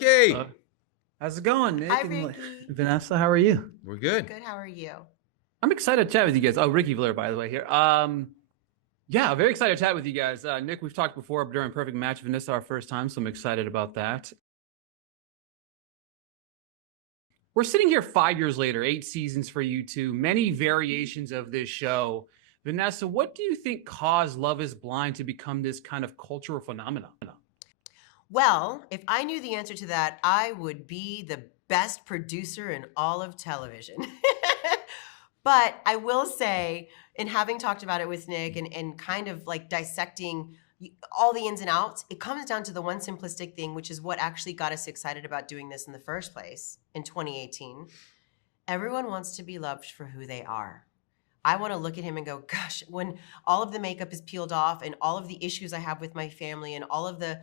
Ricky. How's it going, Nick? Hi, and Ricky. Vanessa, how are you? We're good. Good. How are you? I'm excited to chat with you guys. Oh, Ricky Blair, by the way, here. Yeah, very excited to chat with you guys. Nick, we've talked before during Perfect Match. Vanessa, our first time, so I'm excited about that. We're sitting here 5 years later, 8 seasons for you two, many variations of this show. Vanessa, what do you think caused Love is Blind to become this kind of cultural phenomenon? Well, if I knew the answer to that, I would be the best producer in all of television. But I will say, in having talked about it with Nick and kind of like dissecting all the ins and outs, it comes down to the one simplistic thing, which is what actually got us excited about doing this in the first place in 2018. Everyone wants to be loved for who they are. I want to look at him and go, gosh, when all of the makeup is peeled off and all of the issues I have with my family and all of the,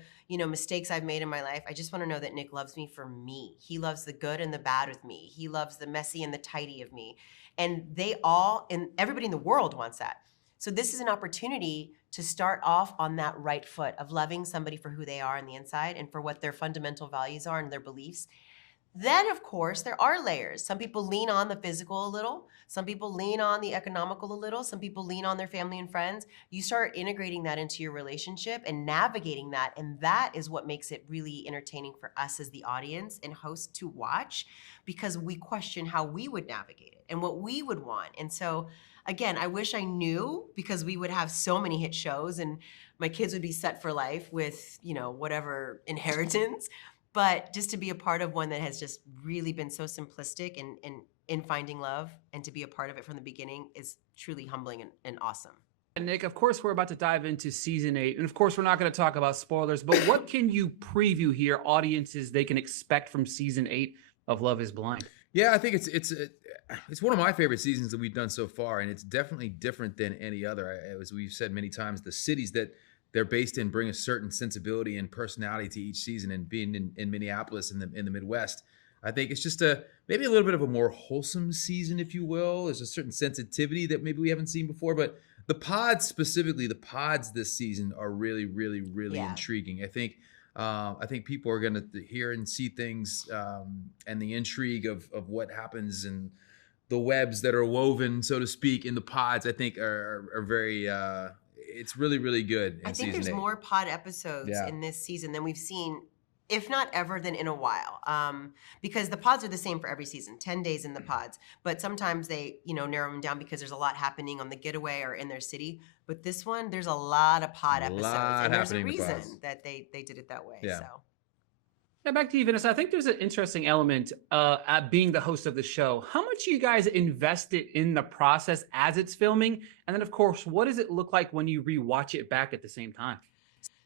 mistakes I've made in my life, I just want to know that Nick loves me for me. He loves the good and the bad with me. He loves the messy and the tidy of me. And everybody in the world wants that. So this is an opportunity to start off on that right foot of loving somebody for who they are on the inside and for what their fundamental values are and their beliefs. Then, of course, there are layers. Some people lean on the physical a little. Some people lean on the economical a little. Some people lean on their family and friends. You start integrating that into your relationship and navigating that. And that is what makes it really entertaining for us as the audience and hosts to watch, because we question how we would navigate it and what we would want. And so, again, I wish I knew, because we would have so many hit shows and my kids would be set for life with, whatever inheritance. But just to be a part of one that has just really been so simplistic in finding love, and to be a part of it from the beginning is truly humbling and awesome. And Nick, of course, we're about to dive into season 8. And of course, we're not going to talk about spoilers, but what can you preview here, audiences, they can expect from season 8 of Love is Blind? Yeah, I think it's one of my favorite seasons that we've done so far, and it's definitely different than any other. As we've said many times, the cities that they're based in bring a certain sensibility and personality to each season. And being in Minneapolis in the Midwest, I think it's just maybe a little bit of a more wholesome season, if you will. There's a certain sensitivity that maybe we haven't seen before, but the pods specifically, the pods this season are really, really, really intriguing. I think people are going to hear and see things, and the intrigue of what happens and the webs that are woven, so to speak, in the pods, I think are very, it's really, really good. I think there's more pod episodes in this season than we've seen, if not ever, than in a while. Because the pods are the same for every season, 10 days in the pods. But sometimes they, narrow them down because there's a lot happening on the getaway or in their city. But this one, there's a lot of pod episodes. And there's a reason that they did it that way. Yeah. So. Yeah, back to you, Vanessa. I think there's an interesting element at being the host of the show. How much you guys invested in the process as it's filming? And then, of course, what does it look like when you rewatch it back at the same time?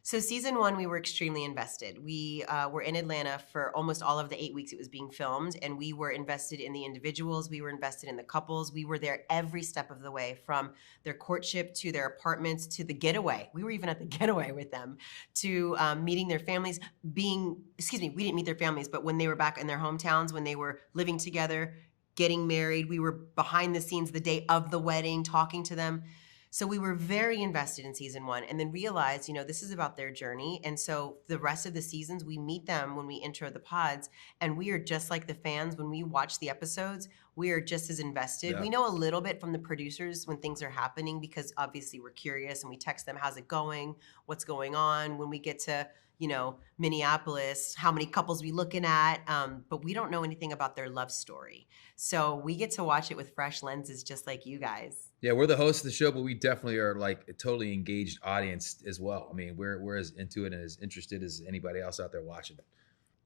So season 1, we were extremely invested. We were in Atlanta for almost all of the 8 weeks it was being filmed, and we were invested in the individuals. We were invested in the couples. We were there every step of the way, from their courtship to their apartments to the getaway. We were even at the getaway with them, to meeting their families. We didn't meet their families, but when they were back in their hometowns, when they were living together, getting married, we were behind the scenes the day of the wedding, talking to them. So we were very invested in season 1, and then realized, this is about their journey. And so the rest of the seasons, we meet them when we intro the pods, and we are just like the fans. When we watch the episodes, we are just as invested. Yeah. We know a little bit from the producers when things are happening, because obviously we're curious and we text them, how's it going? What's going on? When we get to, Minneapolis, how many couples we looking at? But we don't know anything about their love story. So we get to watch it with fresh lenses, just like you guys. Yeah, we're the hosts of the show, but we definitely are like a totally engaged audience as well. I mean, we're as into it and as interested as anybody else out there watching it.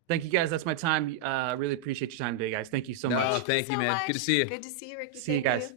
Thank you, guys. That's my time. Really appreciate your time today, guys. Thank you so much. Thank you, man. Much. Good to see you. Good to see you, Ricky. See you guys.